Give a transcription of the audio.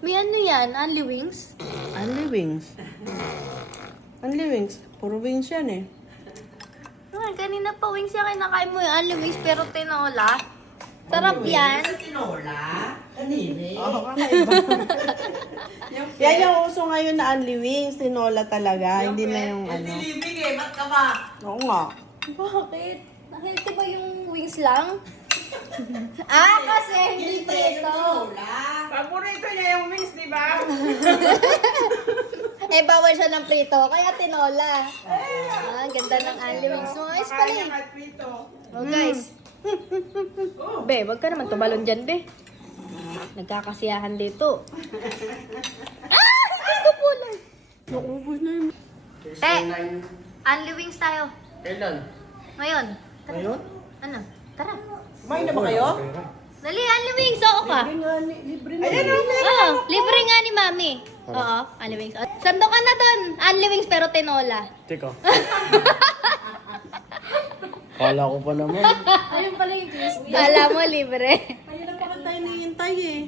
May ano yan? Only wings? Only wings. Only wings. Puro wings yan eh. Ah, kanina pa wings yan. Kinakain mo yung only wings pero tinola. Sarap yan. Tinola? Kanini? Oo, kakaiba. Yan yung uso ngayon na only wings. Tinola talaga. Hindi na yung ano. Dilibig eh, ba't ka ba? Oo nga. Bakit? Healthy ba yung wings lang? Kasi hindi prito. Paborito niya yung wings, di ba? Bawal siya ng prito, kaya tinola. Ganda ng only wings mo. Ayos pala eh. Oh, guys. Be, wag ka naman tumalon dyan, be. Nagkakasiyahan dito. Hindi ko pulay. Naubos na yun. Only wings tayo. Kailan? Ngayon. Ngayon? Ano? Tara. Kumain na ba kayo? Dali, only wings. Oo ka. Libre na. Ayan o, Oo, libre nga ni Mami. Oo, only wings. Sando ka na doon. Only wings pero tinola. Teka. Kala ko pa naman. Kala mo libre. Ayun na pa tayo nihintay eh.